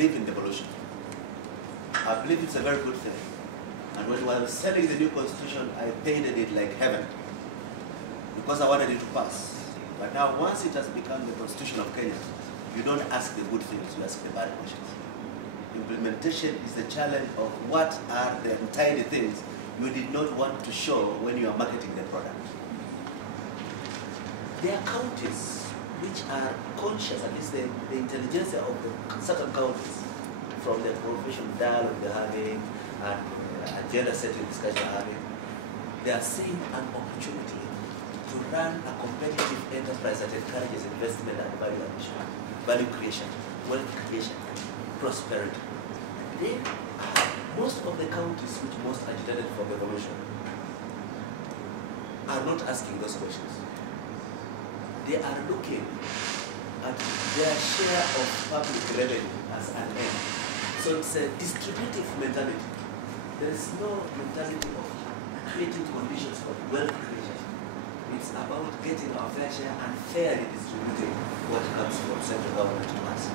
believe in devolution. I believe it's a very good thing. And when I was selling the new constitution, I painted it like heaven because I wanted it to pass. But now, once it has become the constitution of Kenya, you don't ask the good things, you ask the bad questions. Implementation is the challenge of what are the untidy things you did not want to show when you are marketing the product. There are counties which are conscious, at least the intelligentsia of the certain counties, from the professional dialogue they're having and agenda setting discussion they're having, they are seeing an opportunity to run a competitive enterprise that encourages investment and value addition, value creation, wealth creation, prosperity. Then, most of the counties which most agitated for devolution are not asking those questions. They are looking at their share of public revenue as an end. So it's a distributive mentality. There is no mentality of creating conditions for wealth creation. It's about getting our fair share and fairly distributing what comes from central government to us.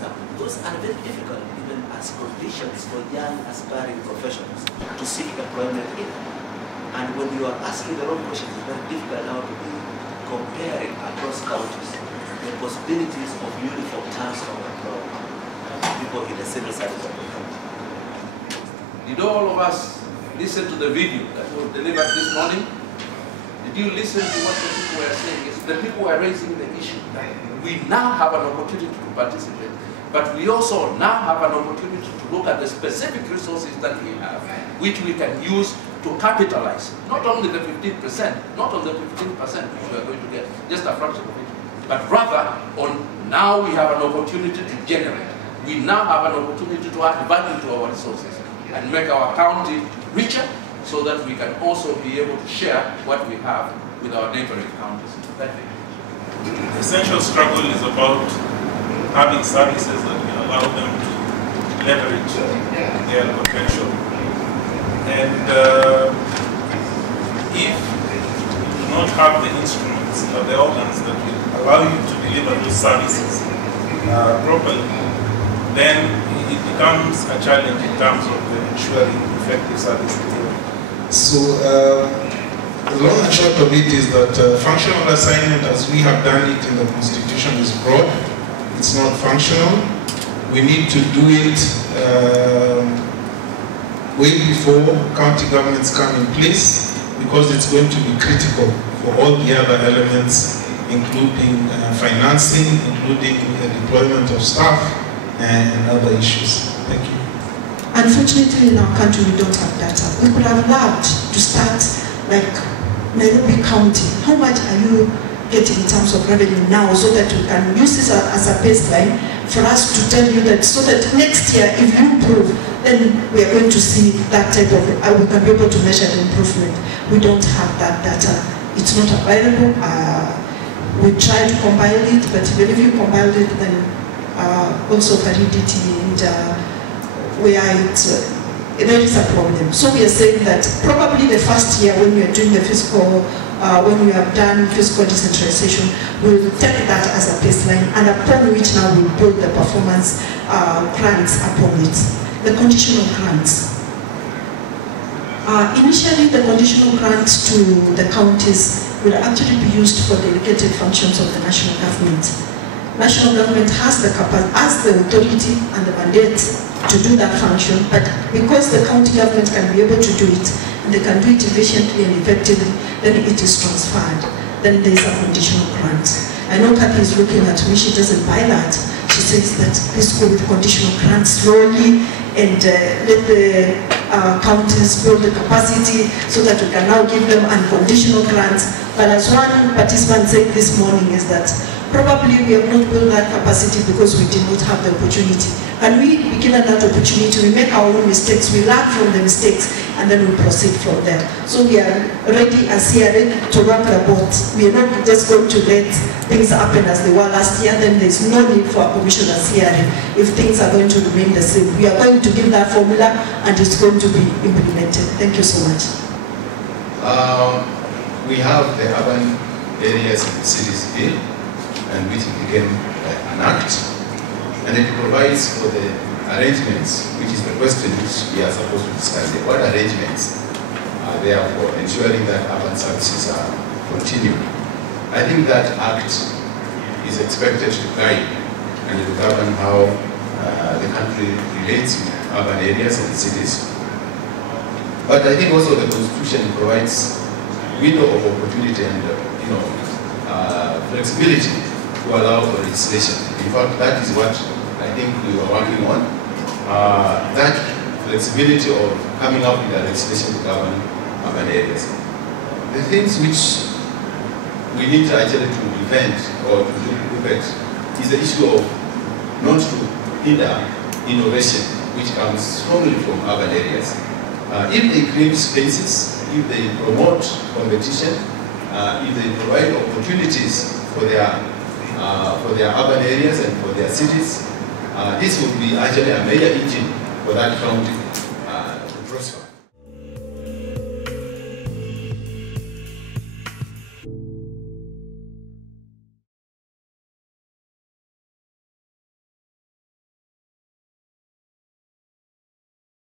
Now, those are very difficult even as conditions for young aspiring professionals to seek employment in. And when you are asking the wrong questions, it's very difficult now to be comparing across counties the possibilities of uniform terms of employment people in the civil service of the country. Did all of us listen to the video that was delivered this morning? Did you listen to what the people were saying? It's the people were raising the issue that we now have an opportunity to participate, but we also now have an opportunity to look at the specific resources that we have, which we can use to capitalize, not only the 15%, not on the 15% which we are going to get, just a fraction of it, but rather on now we have an opportunity to generate. We now have an opportunity to add value to our resources and make our county richer so that we can also be able to share what we have with our neighboring counties. Thank you. The essential struggle is about having services that will allow them to leverage their potential. And if you do not have the instruments or the organs that will allow you to deliver those services properly, then it becomes a challenge in terms of ensuring effective service delivery. So the long and short of it is that functional assignment as we have done it in the Constitution is broad. It's not functional. We need to do it way before county governments come in place, because it's going to be critical for all the other elements, including financing, including deployment of staff and other issues. Thank you. Unfortunately, in our country, we don't have data. We could have loved to start like Nairobi County. How much are you getting in terms of revenue now, so that we can use this as a baseline for us to tell you that, so that next year, if you improve, then we are going to see that type of, we can be able to measure the improvement. We don't have that data. It's not available. We try to compile it, but even if you compile it, then also validity and where there is a problem. So we are saying that probably the first year when we are doing the fiscal, when we have done fiscal decentralization, we'll take that as a baseline, and upon which now we build the performance grants upon it. The conditional grants. Initially, the conditional grants to the counties will actually be used for delegated functions of the national government. National government has the authority and the mandate to do that function, but because the county government can be able to do it, and they can do it efficiently and effectively, then it is transferred. Then there is a conditional grant. I know Kathy is looking at me, she doesn't buy that. She says that let's go with conditional grants slowly and let the counties build the capacity so that we can now give them unconditional grants. But as one participant said this morning is that probably we have not built that capacity because we did not have the opportunity. And we be given that opportunity, we make our own mistakes, we learn from the mistakes, and then we proceed from there. So we are ready as here to rock the boat. We are not just going to let things happen as they were last year, then there's no need for a commissioner's hearing if things are going to remain the same. We are going to give that formula and it's going to be implemented. Thank you so much. We have the urban areas in the cities bill, and which became an act. and it provides for the arrangements, which is the question which we are supposed to discuss here. What arrangements are there for ensuring that urban services are continued? I think that act is expected to guide and to govern how the country relates with urban areas and cities. But I think also the Constitution provides window of opportunity and flexibility to allow for legislation. In fact, that is what I think we were working on. That flexibility of coming up with a legislation to govern urban areas. The things which we need actually to prevent or to look at is the issue of not to hinder innovation, which comes strongly from urban areas. If they create spaces, if they promote competition, if they provide opportunities for their urban areas and for their cities, this would be actually a major engine for that county